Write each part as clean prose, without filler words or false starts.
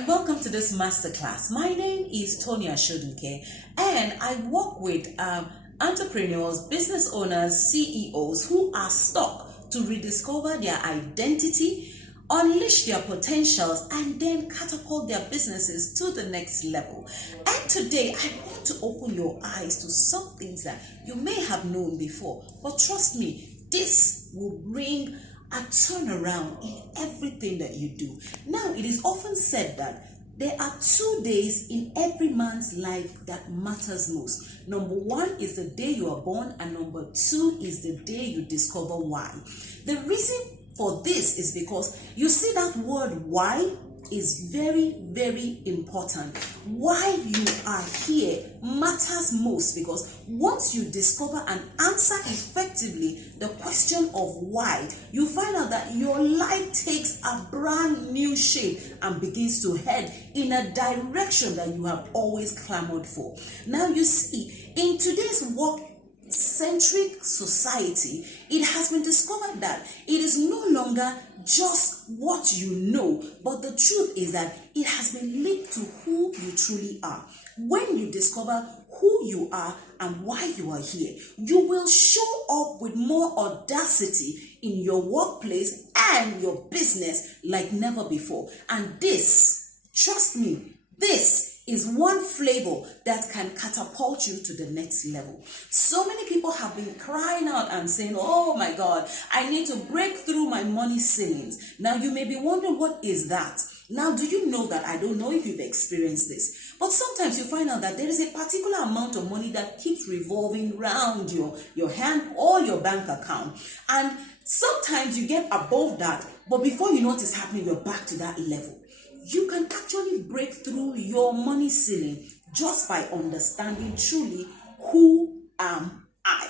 and welcome to this masterclass. My name is Tonya Shoduke, and I work with entrepreneurs, business owners, CEOs who are stuck to rediscover their identity, unleash their potentials, and then catapult their businesses to the next level. And today, I want to open your eyes to some things that you may have known before, but trust me, this will bring a turnaround in everything that you do. Now, it is often said that there are 2 days in every man's life that matters most. Number 1 is the day you are born, and number 2 is the day you discover why. The reason for this is because you see that word why is very, very important. Why you are here matters most, because once you discover and answer effectively the question of why, you find out that your life takes a brand new shape and begins to head in a direction that you have always clamored for. Now you see, in today's work-centric society, it has been discovered that it is no longer just what you know, but the truth is that it has been linked to who you truly are. When you discover who you are and why you are here, you will show up with more audacity in your workplace and your business like never before. And this, trust me, this is one flavor that can catapult you to the next level. So many people have been crying out and saying, oh my God, I need to break through my money ceilings. Now you may be wondering, what is that? Now, do you know that? I don't know if you've experienced this, but sometimes you find out that there is a particular amount of money that keeps revolving around your hand or your bank account. And sometimes you get above that, but before you know what is happening, you're back to that level. You can actually break through your money ceiling just by understanding truly who am I.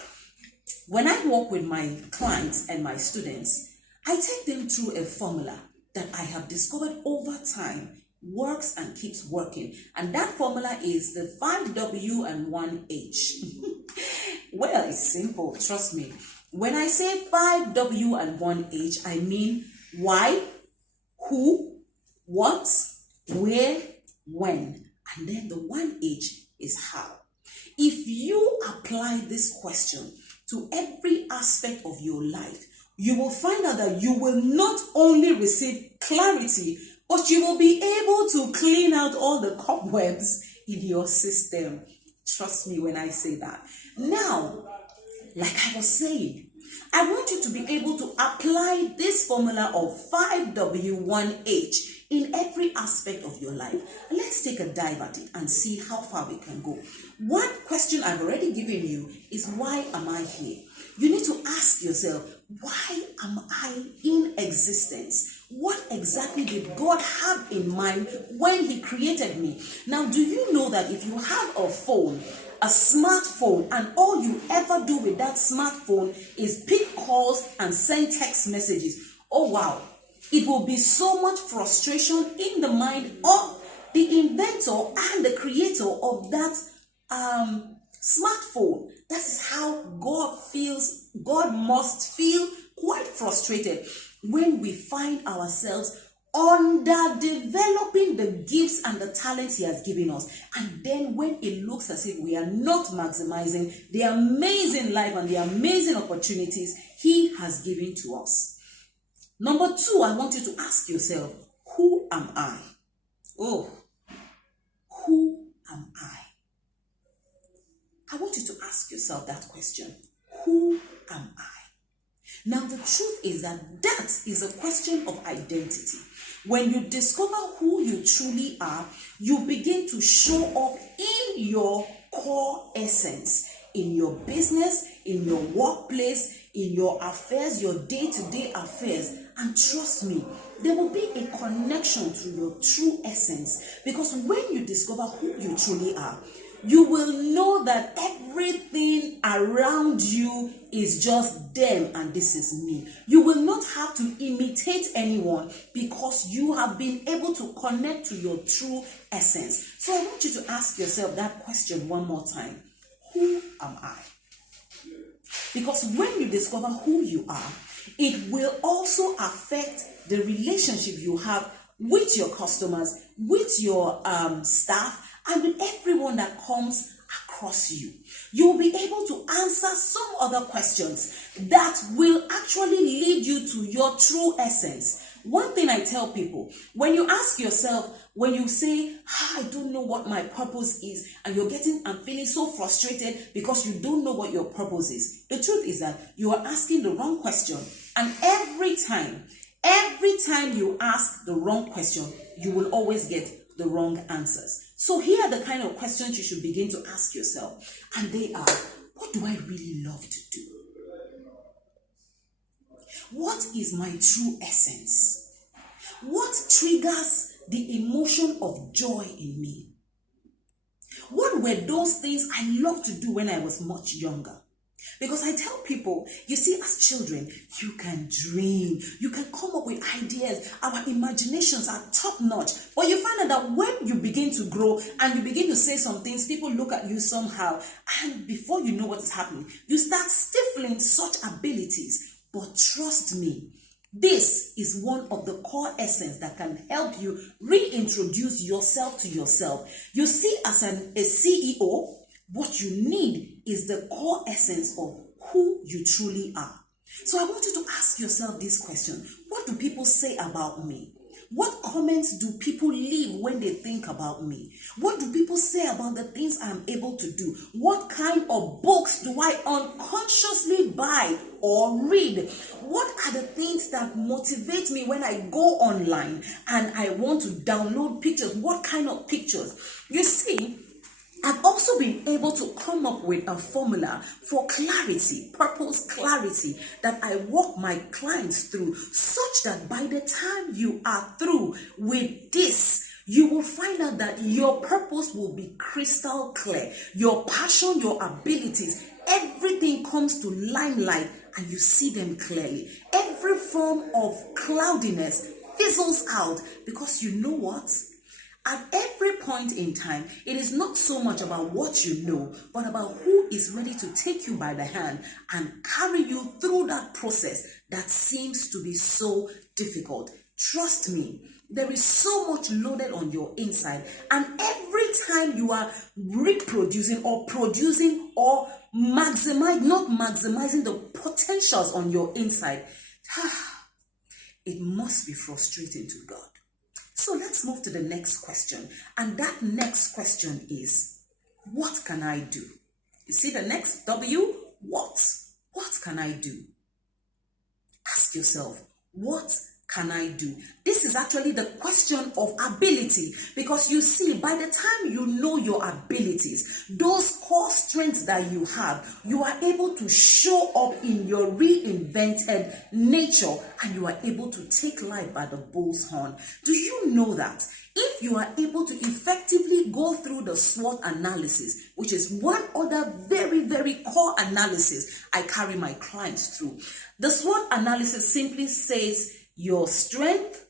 When I work with my clients and my students, I take them through a formula that I have discovered over time works and keeps working. And that formula is the 5W and 1H. Well, it's simple, trust me. When I say 5W and 1H, I mean why, who, what, where, when, and then the 1H is how. If you apply this question to every aspect of your life, you will find out that you will not only receive clarity, but you will be able to clean out all the cobwebs in your system. Trust me when I say that. Now, like I was saying, I want you to be able to apply this formula of 5W1H in every aspect of your life. Let's take a dive at it and see how far we can go. One question I've already given you is, why am I here? You need to ask yourself, why am I in existence? What exactly did God have in mind when He created me? Now, do you know that if you have a phone, a smartphone, and all you ever do with that smartphone is pick calls and send text messages, oh wow, it will be so much frustration in the mind of the inventor and the creator of that smartphone. That is how God feels. God must feel quite frustrated when we find ourselves underdeveloping the gifts and the talents He has given us. And then when it looks as if we are not maximizing the amazing life and the amazing opportunities He has given to us. Number 2, I want you to ask yourself, who am I? Oh, who am I? I want you to ask yourself that question. Who am I? Now, the truth is that is a question of identity. When you discover who you truly are, you begin to show up in your core essence, in your business, in your workplace, in your affairs, your day-to-day affairs. And trust me, there will be a connection to your true essence, because when you discover who you truly are, you will know that everything around you is just them and this is me. You will not have to imitate anyone, because you have been able to connect to your true essence. So I want you to ask yourself that question one more time. Who am I? Because when you discover who you are, it will also affect the relationship you have with your customers, with your staff, and with everyone that comes across you. You'll be able to answer some other questions that will actually lead you to your true essence. One thing I tell people, when you ask yourself, when you say, I don't know what my purpose is, and you're feeling so frustrated because you don't know what your purpose is. The truth is that you are asking the wrong question. And every time you ask the wrong question, you will always get the wrong answers. So here are the kind of questions you should begin to ask yourself. And they are, what do I really love to do? What is my true essence? What triggers the emotion of joy in me? What were those things I loved to do when I was much younger? Because I tell people, you see, as children, you can dream, you can come up with ideas, our imaginations are top notch. But you find out that when you begin to grow and you begin to say some things, people look at you somehow, and before you know what is happening, you start stifling such abilities. But trust me, this is one of the core essence that can help you reintroduce yourself to yourself. You see, as a CEO, what you need is the core essence of who you truly are. So I want you to ask yourself this question. What do people say about me? What comments do people leave when they think about me? What do people say about the things I'm able to do? What kind of books do I unconsciously buy or read? What are the things that motivate me when I go online and I want to download pictures? What kind of pictures? You see, I've also been able to come up with a formula for clarity, purpose clarity, that I walk my clients through, such that by the time you are through with this, you will find out that your purpose will be crystal clear. Your passion, your abilities, everything comes to limelight and you see them clearly. Every form of cloudiness fizzles out, because you know what? At every point in time, it is not so much about what you know, but about who is ready to take you by the hand and carry you through that process that seems to be so difficult. Trust me, there is so much loaded on your inside, and every time you are reproducing or producing or not maximizing the potentials on your inside, it must be frustrating to God. So let's move to the next question. And that next question is, what can I do? You see the next W? What? What can I do? Ask yourself, what can I do? This is actually the question of ability, because you see, by the time you know your abilities, those core strengths that you have, you are able to show up in your reinvented nature, and you are able to take life by the bull's horn. Do you know that if you are able to effectively go through the SWOT analysis, which is one other very, very core analysis I carry my clients through, the SWOT analysis simply says your strength,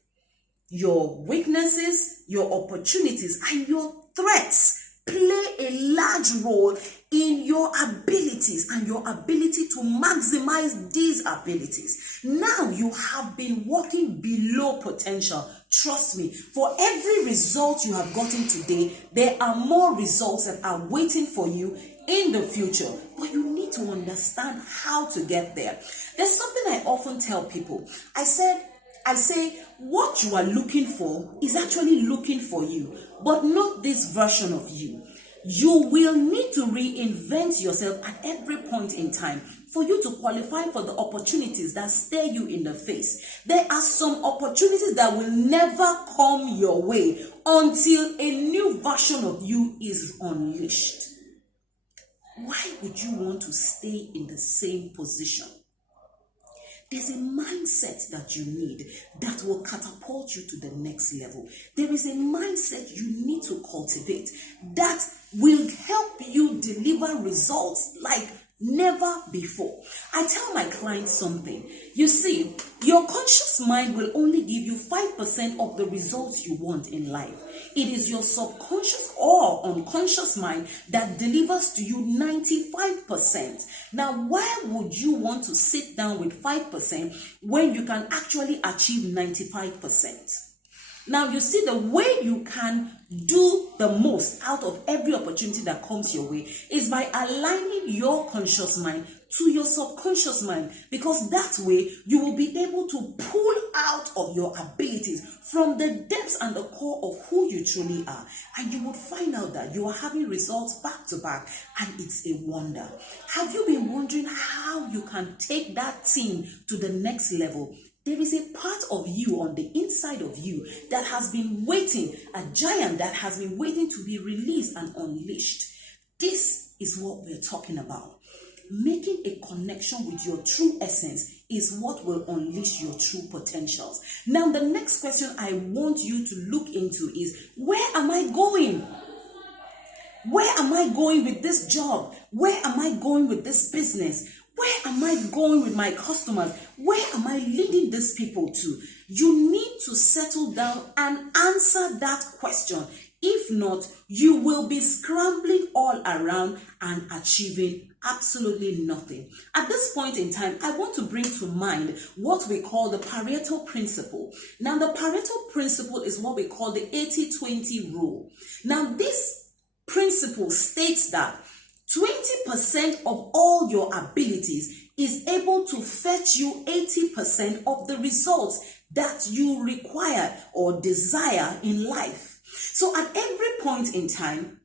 your weaknesses, your opportunities, and your threats play a large role in your abilities and your ability to maximize these abilities. Now you have been working below potential. Trust me, for every result you have gotten today, there are more results that are waiting for you in the future. But you need to understand how to get there. There's something I often tell people. I say, what you are looking for is actually looking for you, but not this version of you. You will need to reinvent yourself at every point in time for you to qualify for the opportunities that stare you in the face. There are some opportunities that will never come your way until a new version of you is unleashed. Why would you want to stay in the same position? There's a mindset that you need that will catapult you to the next level. There is a mindset you need to cultivate that will help you deliver results like never before. I tell my clients something. You see, your conscious mind will only give you 5% of the results you want in life. It is your subconscious or unconscious mind that delivers to you 95%. Now, why would you want to sit down with 5% when you can actually achieve 95%? Now, you see, the way you can do the most out of every opportunity that comes your way is by aligning your conscious mind to your subconscious mind, because that way you will be able to pull out of your abilities from the depths and the core of who you truly are, and you would find out that you are having results back to back, and it's a wonder. Have you been wondering how you can take that thing to the next level? There is a part of you on the inside of you that has been waiting, a giant that has been waiting to be released and unleashed. This is what we're talking about. Making a connection with your true essence is what will unleash your true potentials. Now, the next question I want you to look into is, where am I going? Where am I going with this job? Where am I going with this business? Where am I going with my customers? Where am I leading these people to? You need to settle down and answer that question. If not, you will be scrambling all around and achieving absolutely nothing. At this point in time, I want to bring to mind what we call the Pareto Principle. Now, the Pareto Principle is what we call the 80-20 rule. Now, this principle states that 20% of all your abilities is able to fetch you 80% of the results that you require or desire in life. So at every point in time,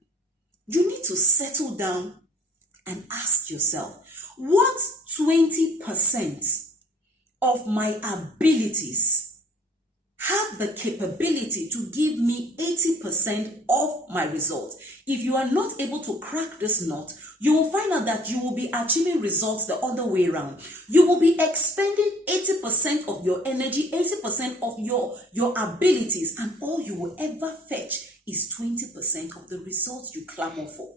you need to settle down and ask yourself, what 20% of my abilities have the capability to give me 80% of my results? If you are not able to crack this nut, you will find out that you will be achieving results the other way around. You will be expending 80% of your energy, 80% of your abilities, and all you will ever fetch is 20% of the results you clamor for.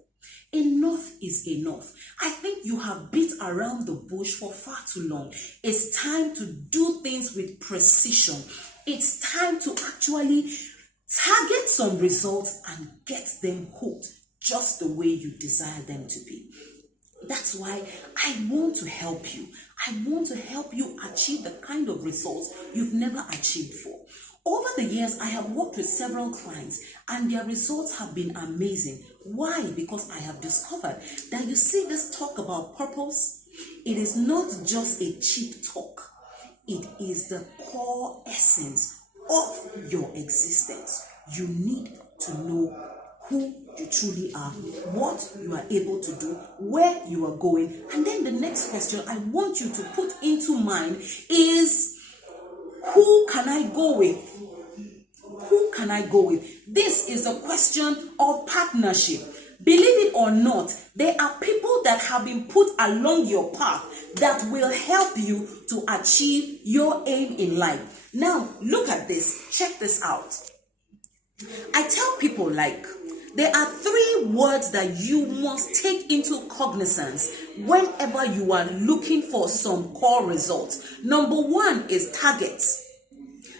Enough is enough. I think you have beat around the bush for far too long. It's time to do things with precision. It's time to actually target some results and get them hooked just the way you desire them to be. That's why I want to help you. I want to help you achieve the kind of results you've never achieved for. Over the years, I have worked with several clients and their results have been amazing. Why? Because I have discovered that, you see, this talk about purpose, it is not just a cheap talk. It is the core essence of your existence. You need to know who you truly are, what you are able to do, where you are going. And then the next question I want you to put into mind is, who can I go with? Who can I go with? This is a question of partnership. Believe it or not, there are people that have been put along your path that will help you to achieve your aim in life. Now, look at this. Check this out. I tell people, there are 3 words that you must take into cognizance whenever you are looking for some core results. Number 1 is targets.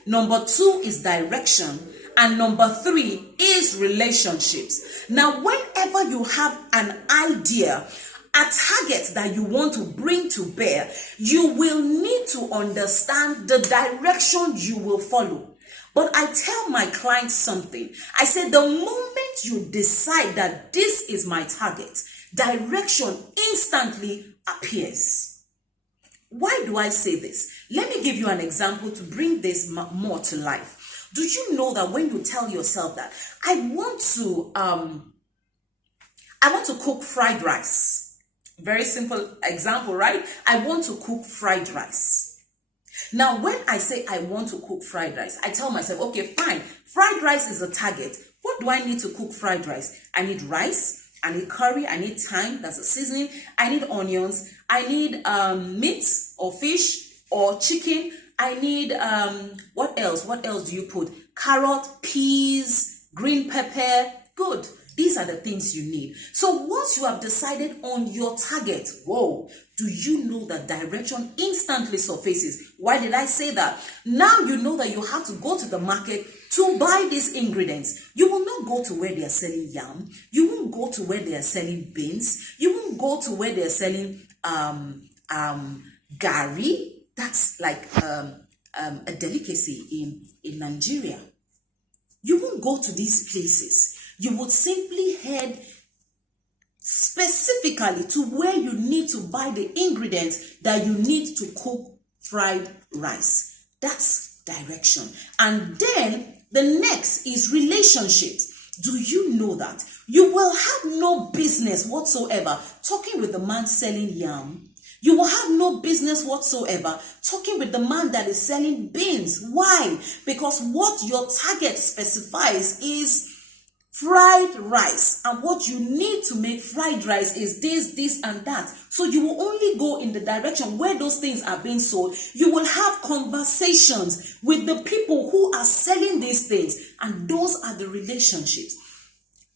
Number 2 is direction. And number 3 is relationships. Now, whenever you have an idea, a target that you want to bring to bear, you will need to understand the direction you will follow. But I tell my clients something. I say, the moment you decide that this is my target, direction instantly appears. Why do I say this? Let me give you an example to bring this more to life. Do you know that when you tell yourself that I want to cook fried rice? Very simple example, right? I want to cook fried rice. Now, when I say I want to cook fried rice, I tell myself, okay, fine. Fried rice is a target. What do I need to cook fried rice? I need rice. I need curry. I need thyme. That's a seasoning. I need onions. I need meat or fish or chicken. I need, what else? What else do you put? Carrot, peas, green pepper. Good. These are the things you need. So once you have decided on your target, whoa, do you know that direction instantly surfaces? Why did I say that? Now you know that you have to go to the market to buy these ingredients. You will not go to where they are selling yam. You won't go to where they are selling beans. You won't go to where they are selling gari. That's like a delicacy in Nigeria. you won't go to these places. You would simply head specifically to where you need to buy the ingredients that you need to cook fried rice. That's direction. And then the next is relationships. Do you know that you will have no business whatsoever talking with the man selling yam? You will have no business whatsoever talking with the man that is selling beans. Why? Because what your target specifies is fried rice, and what you need to make fried rice is this, and that. So you will only go in the direction where those things are being sold. You will have conversations with the people who are selling these things, and those are the relationships.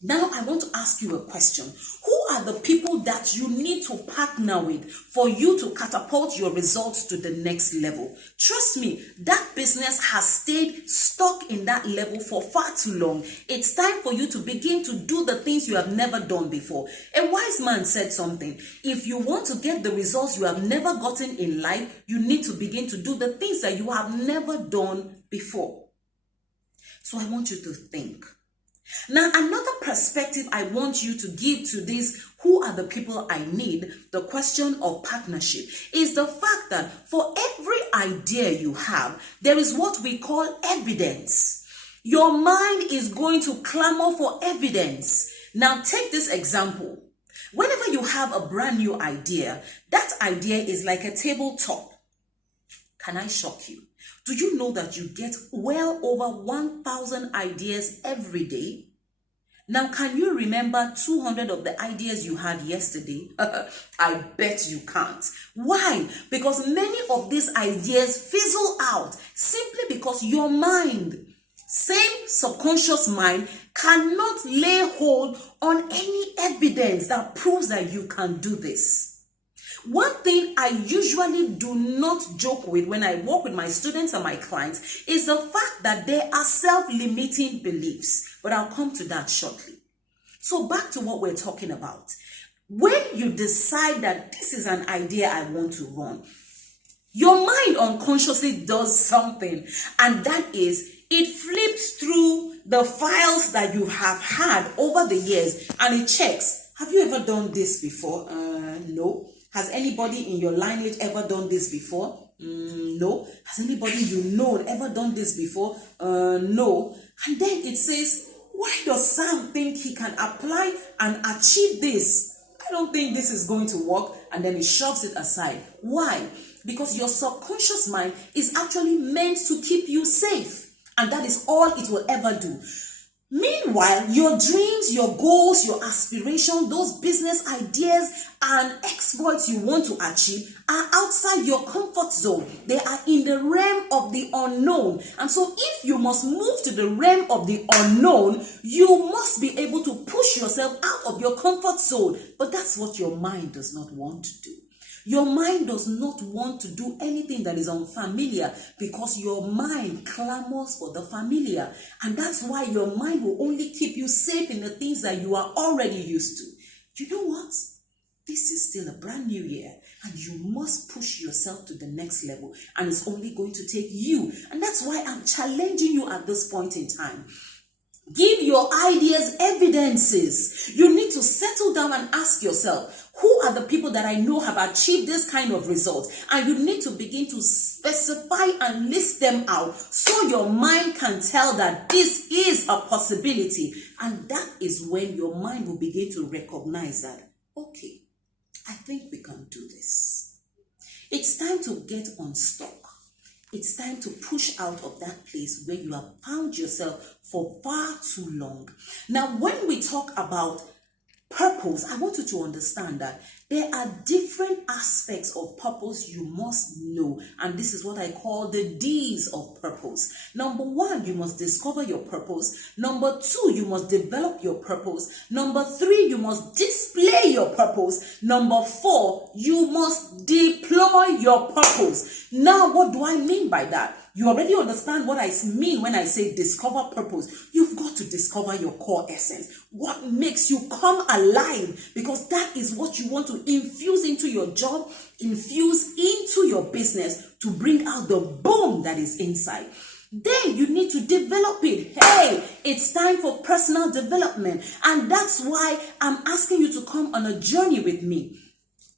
Now I want to ask you a question. Who are the people that you need to partner with for you to catapult your results to the next level? Trust me, that business has stayed stuck in that level for far too long. It's time for you to begin to do the things you have never done before. A wise man said something. If you want to get the results you have never gotten in life, you need to begin to do the things that you have never done before. So I want you to think. Now, another perspective I want you to give to this, who are the people I need, the question of partnership, is the fact that for every idea you have, there is what we call evidence. Your mind is going to clamor for evidence. Now, take this example. Whenever you have a brand new idea, that idea is like a tabletop. Can I shock you? Do you know that you get well over 1,000 ideas every day? Now, can you remember 200 of the ideas you had yesterday? I bet you can't. Why? Because many of these ideas fizzle out simply because your mind, same subconscious mind, cannot lay hold on any evidence that proves that you can do this. One thing I usually do not joke with when I work with my students and my clients is the fact that there are self-limiting beliefs. But I'll come to that shortly. So back to what we're talking about. When you decide that this is an idea I want to run, your mind unconsciously does something, and that is it flips through the files that you have had over the years and it checks. Have you ever done this before? No. Has anybody in your lineage ever done this before? No. Has anybody you know ever done this before? No. And then it says, why does Sam think he can apply and achieve this? I don't think this is going to work. And then it shoves it aside. Why? Because your subconscious mind is actually meant to keep you safe. And that is all it will ever do. Meanwhile, your dreams, your goals, your aspirations, those business ideas and exploits you want to achieve are outside your comfort zone. They are in the realm of the unknown. And so if you must move to the realm of the unknown, you must be able to push yourself out of your comfort zone. But that's what your mind does not want to do. Your mind does not want to do anything that is unfamiliar because your mind clamors for the familiar. And that's why your mind will only keep you safe in the things that you are already used to. You know what? This is still a brand new year and you must push yourself to the next level. And it's only going to take you. And that's why I'm challenging you at this point in time. Give your ideas evidences. You need to settle down and ask yourself, who are the people that I know have achieved this kind of results? And you need to begin to specify and list them out so your mind can tell that this is a possibility. And that is when your mind will begin to recognize that, okay, I think we can do this. It's time to get unstuck. It's time to push out of that place where you have found yourself for far too long. Now, when we talk about purpose, I want you to understand that there are different aspects of purpose you must know. And this is what I call the D's of purpose. Number one, you must discover your purpose. Number two, you must develop your purpose. Number three, you must display your purpose. Number four, you must deploy your purpose. Now, what do I mean by that? You already understand what I mean when I say discover purpose. You've got to discover your core essence. What makes you come alive? Because that is what you want to infuse into your job, infuse into your business to bring out the boom that is inside. then you need to develop it. Hey, it's time for personal development. And that's why I'm asking you to come on a journey with me.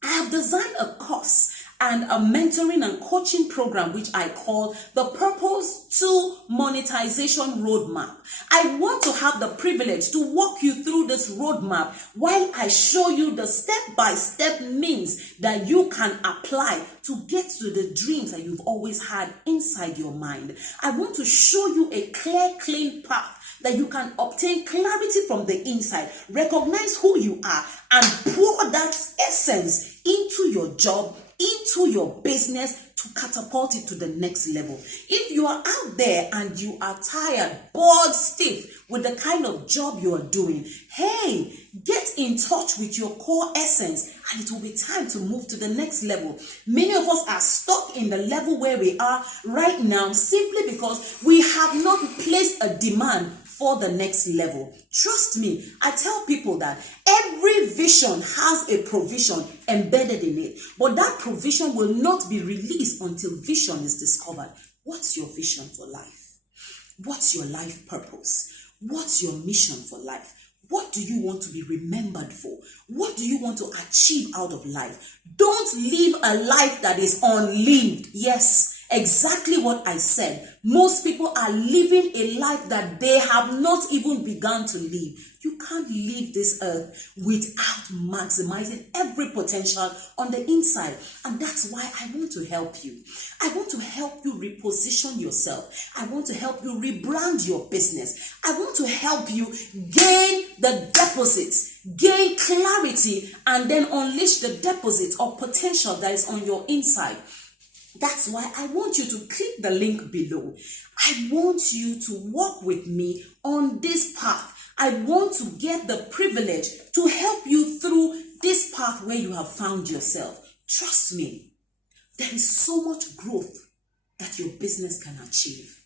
I have designed a course and a mentoring and coaching program which I call the Purpose to Monetization Roadmap. I want to have the privilege to walk you through this roadmap while I show you the step-by-step means that you can apply to get to the dreams that you've always had inside your mind. I want to show you a clear, clean path that you can obtain clarity from the inside, recognize who you are, and pour that essence into your job, into your business to catapult it to the next level. If you are out there and you are tired, bored, stiff with the kind of job you are doing, hey, get in touch with your core essence and it will be time to move to the next level. Many of us are stuck in the level where we are right now simply because we have not placed a demand for the next level. Trust me, I tell people that every vision has a provision embedded in it, but that provision will not be released until vision is discovered. What's your vision for life? What's your life purpose? What's your mission for life? What do you want to be remembered for? What do you want to achieve out of life? Don't live a life that is unlived. Yes, exactly what I said. Most people are living a life that they have not even begun to live. You can't leave this earth without maximizing every potential on the inside. And that's why I want to help you. I want to help you reposition yourself. I want to help you rebrand your business. I want to help you gain the deposits, gain clarity, and then unleash the deposits or potential that is on your inside. That's why I want you to click the link below. I want you to walk with me on this path. I want to get the privilege to help you through this path where you have found yourself. Trust me, there is so much growth that your business can achieve.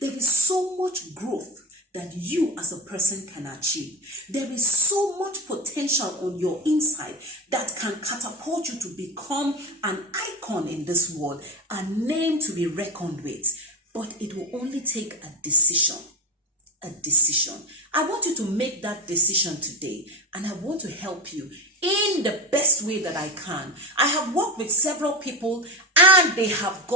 There is so much growth that you as a person can achieve. There is so much potential on your inside that can catapult you to become an icon in this world, a name to be reckoned with. But it will only take a decision. A decision. I want you to make that decision today, and I want to help you in the best way that I can. I have worked with several people and they have got